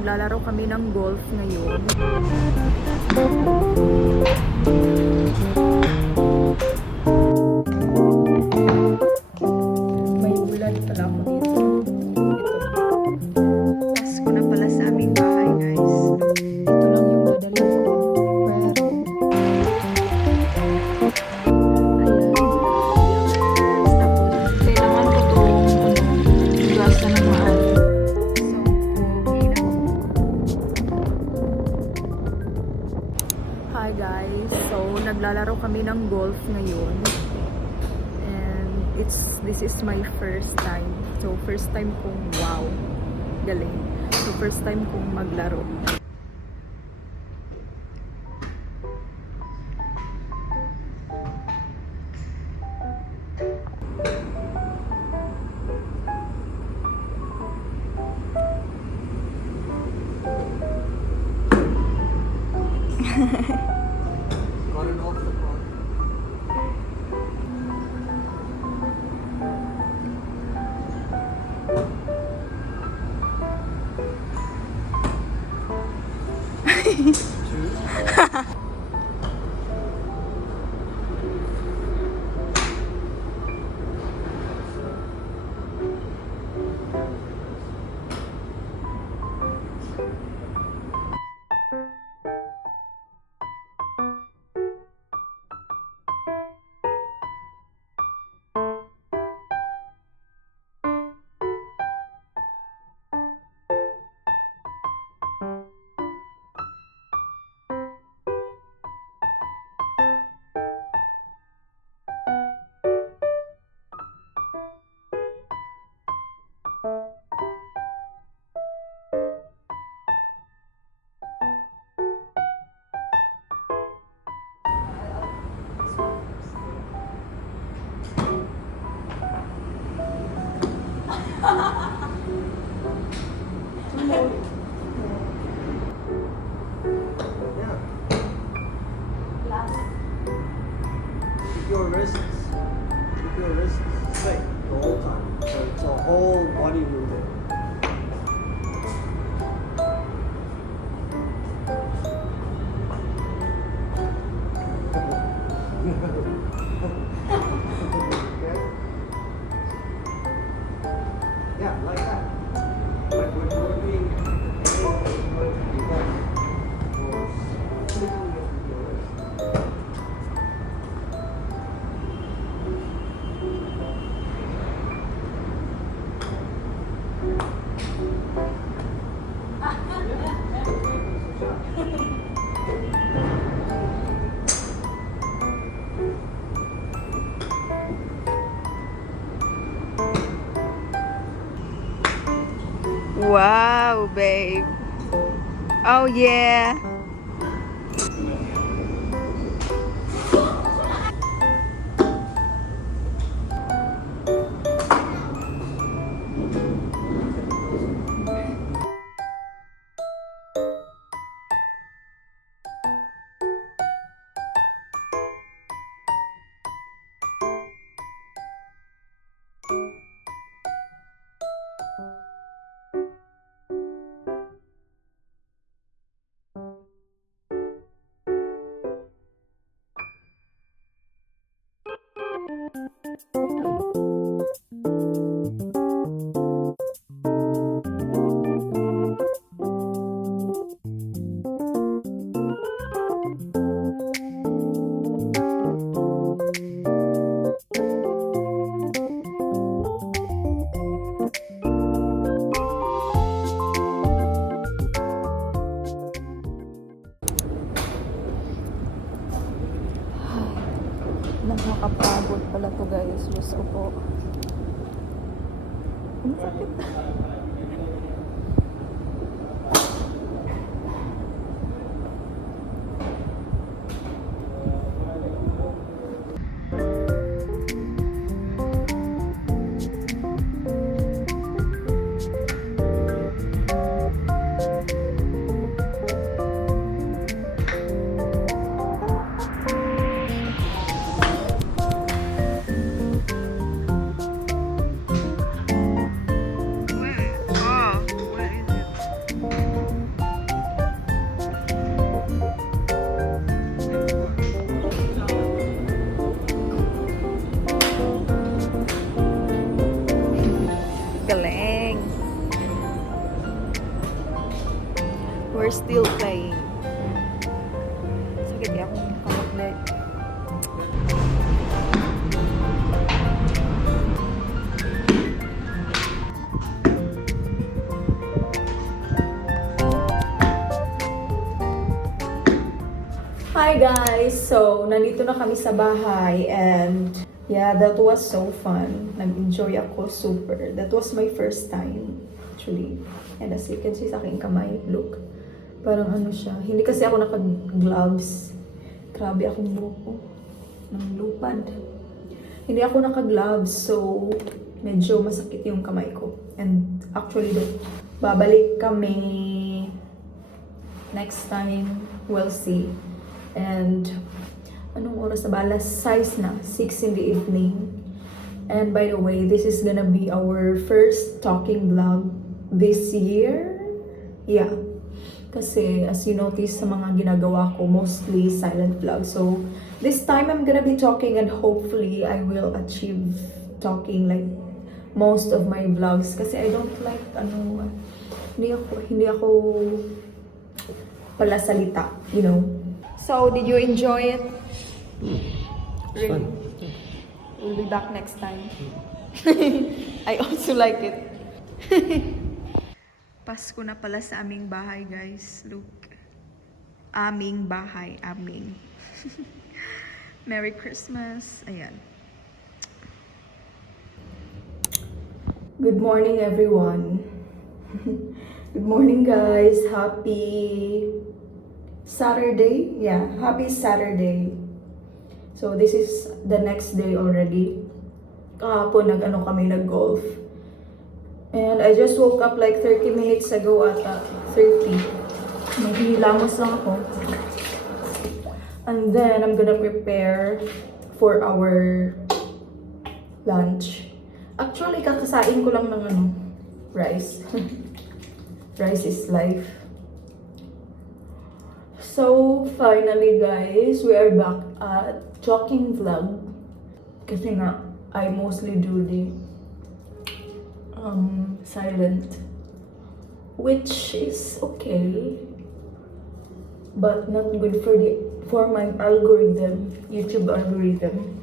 Lalaro kami ng golf ngayon. May bulan pala ako dito. Ito. Pasko na pala sa aming bahay, guys. Ito lang yung dadala ko. Pero, ayan. Tapos, kailangan ko itong gasa ng maayos. Hi guys, so naglalaro kami ng golf ngayon and this is my first time. So first time kong wow, galing. So first time kong maglaro. Got it off the front. Keep your wrists straight the whole time. So it's a whole body movement. Yeah, like that. But when you're doing Wow, babe. Oh yeah. Nakakapagod pala to guys. Diyos ko po. Ang sakit. we're still playing. Sakit ya akong kamot na. Hi guys! So, nandito na kami sa bahay and yeah, that was so fun. Nag-enjoy ako super. That was my first time actually. And as you can see sa aking kamay, look. Parang ano siya. Hindi kasi ako naka-gloves. Grabe akong buko. Nang lupad. Hindi ako naka-gloves so medyo masakit yung kamay ko. And actually, babalik kami next time. We'll see. And anong oras na ba? Alas 6 na. 6 in the evening. And by the way, this is gonna be our first talking vlog this year. Yeah. Kasi as you notice sa mga ginagawa ko, mostly silent vlog. So this time I'm gonna be talking and hopefully I will achieve talking like most of my vlogs. Kasi I don't like hindi ako pala salita, you know. So, did you enjoy it? Really? We'll be back next time. I also like it. Pasko na pala sa aming bahay, guys. Look. Aming bahay. Aming. Merry Christmas. Ayan. Good morning, everyone. Good morning, guys. Happy Saturday. Yeah, happy Saturday. So this is the next day already. Kahapon nag-golf. And I just woke up like 30 minutes ago ata. 30. Naghihilamos lang ako. And then I'm gonna prepare for our lunch. Actually, kakasain ko lang ng rice. Rice is life. So, finally guys, we are back at talking vlog. Kasi nga, I mostly do the silent. Which is okay. But not good for my algorithm, YouTube algorithm.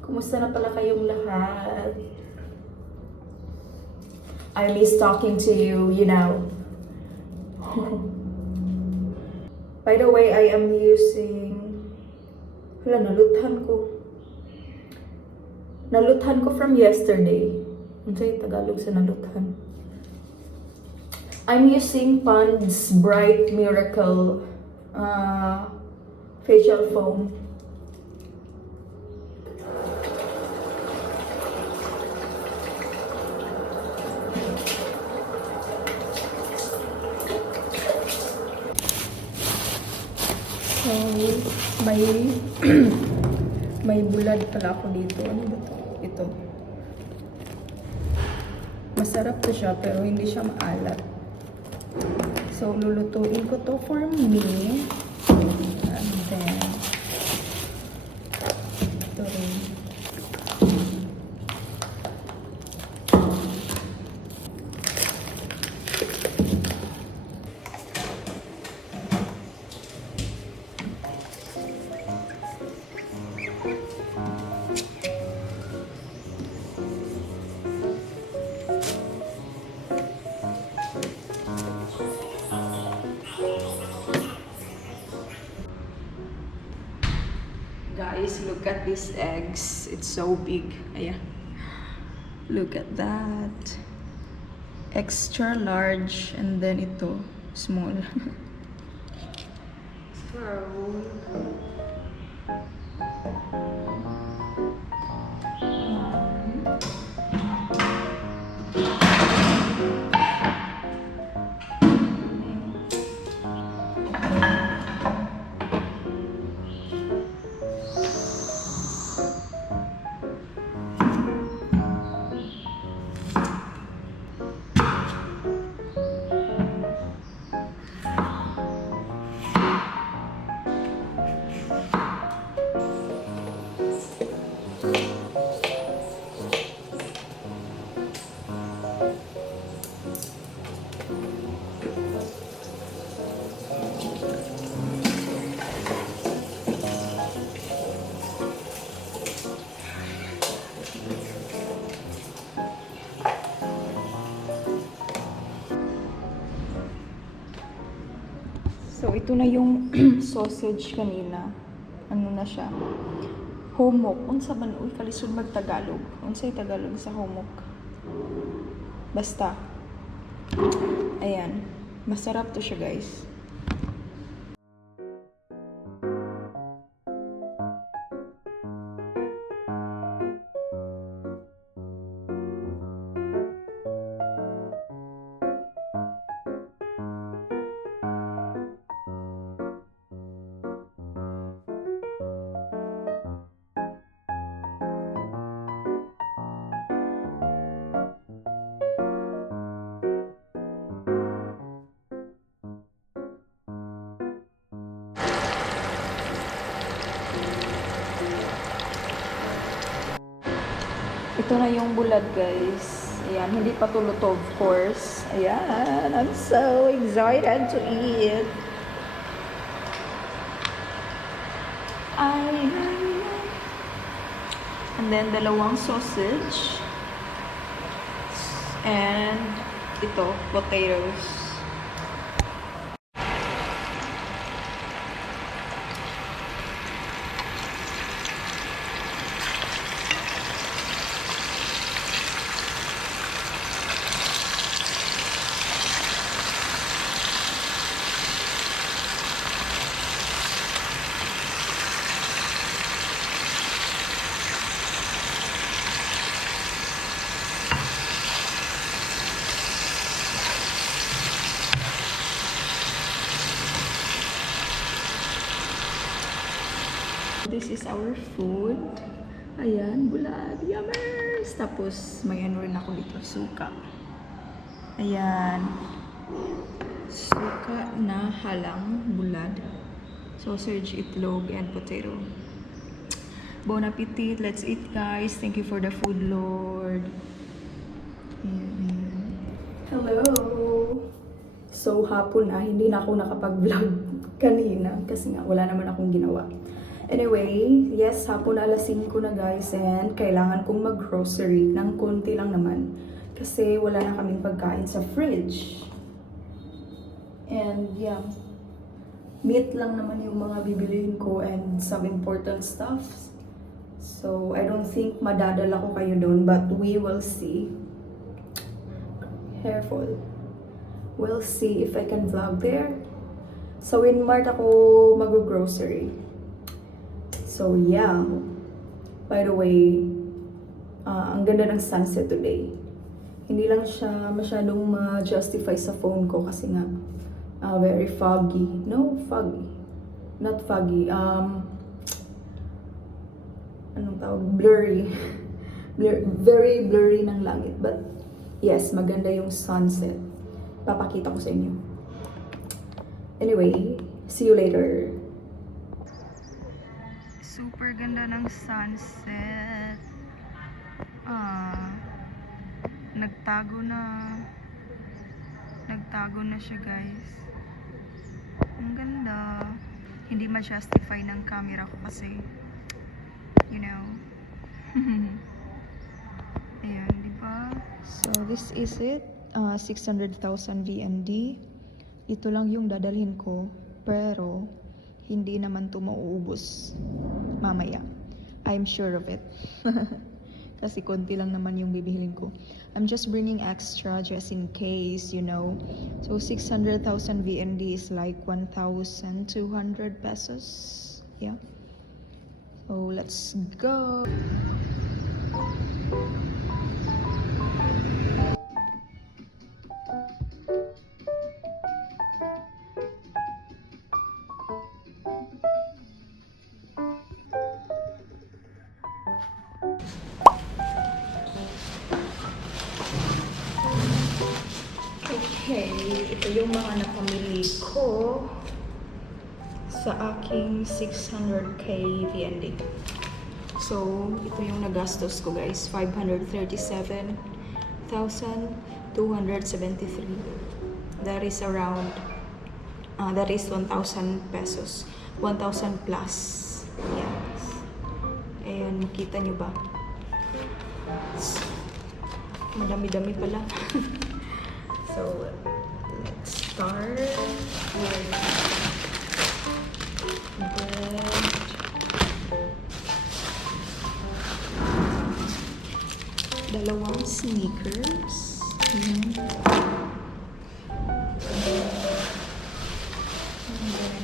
Kumusta na pala kayong lahat? I miss talking to you, you know. By the way, I am using... naluthan ko. Naluthan ko from yesterday. Ano sa'yo Tagalog sa naluthan? I'm using Pond's Bright Miracle facial foam. So, may bulad pala ako dito. Ano ba ito? Ito. Masarap to siya pero hindi siya maalat. So, lulutuin ko to for me. And then, ito rin. Guys, look at these eggs. It's so big. Ayan. Look at that. Extra large and then ito, small. So, So, ito na yung sausage kanina. Ano na siya? Humok. Unsa man? Uy, kalisod mag-Tagalog. Unsay Tagalog sa humok? Basta. Ayan. Masarap to siya, guys. Ito na yung bulad, guys. Ayan, hindi pa to luto, of course. Ayan, I'm so excited to eat. Ay. And then, dalawang sausage. And ito, potatoes. This is our food. Ayan, bulad. Yummers! Tapos, may ano rin ako dito, suka. Ayan. Suka na halang bulad. Sausage, itlog, and potato. Bon appetit. Let's eat, guys. Thank you for the food, Lord. Ayan. Hello! So, hapon na. Hindi na ako nakapag-vlog kanina kasi nga wala naman akong ginawa. Anyway, yes, hapon na 5:00 na, guys, and kailangan kong mag-grocery ng konti lang naman kasi wala na kaming pagkain sa fridge. And yeah, meat lang naman yung mga bibilihin ko and some important stuff. So, I don't think madadala ko kayo doon, but we will see. Careful. We'll see if I can vlog there. So, in Mart ako mag-grocery. So, yeah. By the way, ang ganda ng sunset today. Hindi lang siya masyadong ma-justify sa phone ko kasi nga very foggy. No, foggy. Not foggy. Anong tawag? Blurry. Very blurry ng langit. But, yes, maganda yung sunset. Papakita ko sa inyo. Anyway, see you later. Super ganda ng sunset. Nagtago na siya, guys. Ang ganda. Hindi ma-justify ng camera ko kasi, you know. Ayan, di ba? So, this is it. 600,000 VND. Ito lang yung dadalhin ko. Pero, hindi naman to mauubos mamaya. I'm sure of it. Kasi konti lang naman yung bibilhin ko. I'm just bringing extra just in case, you know. So 600,000 VND is like 1,200 pesos. Yeah. So let's go. Okay, ito yung mga napamili ko sa aking 600k VND. So, ito yung nagastos ko, guys. 537,273. That is around, that is 1,000 pesos. 1,000 plus. Yes. Ayan, makita nyo ba? Madami-dami pala. So, let's start with bread. Dalawang Snickers. Ayan. And then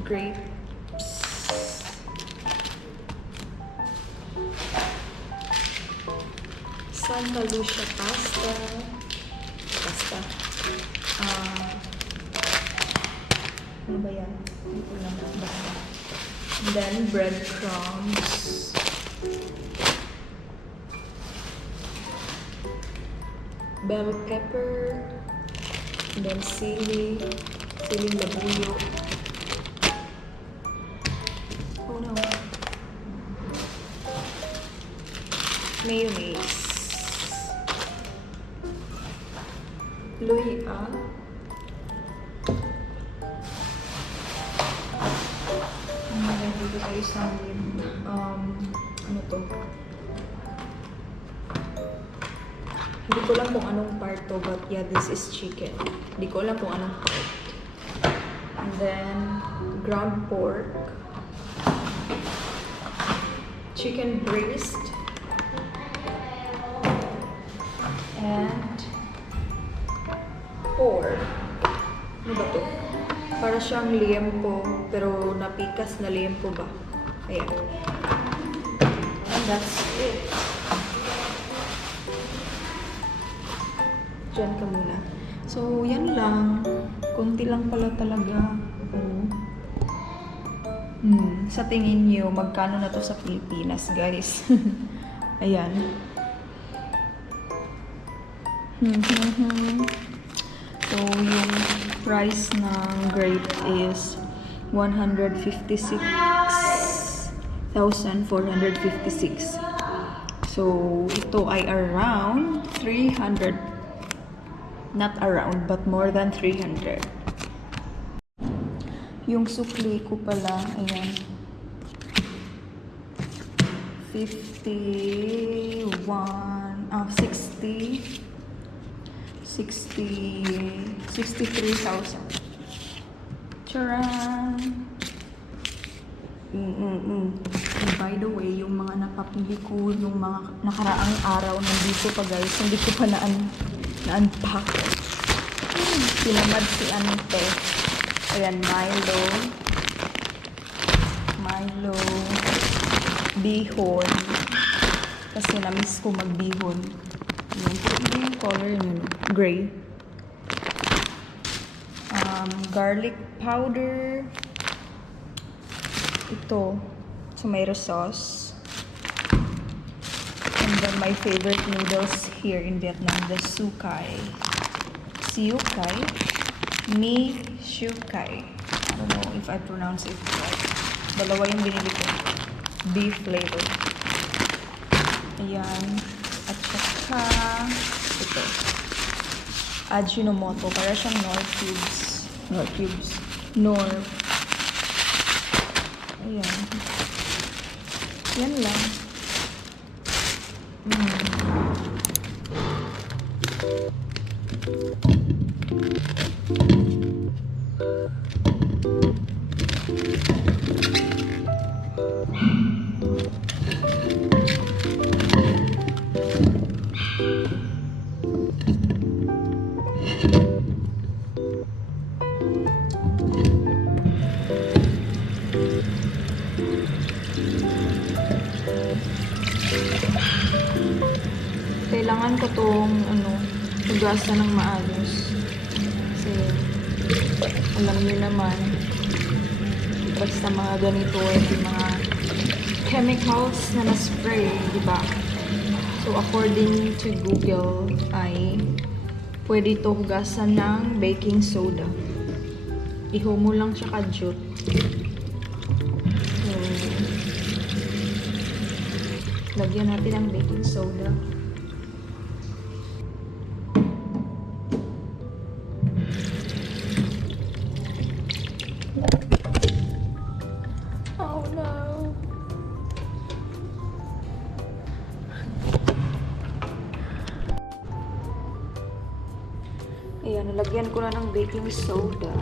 grapes. Santa Lucia pasta. Ano ba yan? Dito lang basta. And then breadcrumbs. Bell pepper. And then siling labuyo. Oh no. Mayonnaise. Luya. Dito tayo sa ano to? Hindi ko lang kung anong part to, but yeah, this is chicken. Hindi ko alam kung anong part. And then, ground pork. Chicken breast. And pork. Ano ba to? Para siyang liempo, pero napikas na liempo ba? Ayan. And that's it. Diyan ka muna. So, yan lang. Kunti lang pala talaga. Sa tingin niyo, magkano na to sa Pilipinas, guys? Ayan. So, yung price ng grape is 156,456. So, ito ay around 300. Not around, but more than 300. Yung sukli ko pala, ayan. 63,000. Charan! And by the way, yung mga napapili ko, yung mga nakaraang araw, nandito pa guys, hindi ko pa na-unpack. Sinamad si Ante. Ayan, Milo, bihon. Kasi na-miss ko mag-bihon. Ayan, ito yung color yun, gray. Garlic powder. Ito, tomato sauce. And then my favorite noodles here in Vietnam, the Sukai. Mi Shukai. I don't know if I pronounce it right. Dalawa yung binili ko. Beef flavor. Ayan. At saka, ito. Ajinomoto. Para siyang Knorr cubes. Ayan. Yan lang. Kailangan ko tong hugasan ng maayos. Kasi alam niyo naman, basta mga ganito ay may mga chemicals na na-spray, di ba? So according to Google ay pwede ito hugasan ng baking soda. Iho mo lang siya ka-jute. So, lagyan natin ng baking soda. Oh no. Ayan, nalagyan ko na ng baking soda.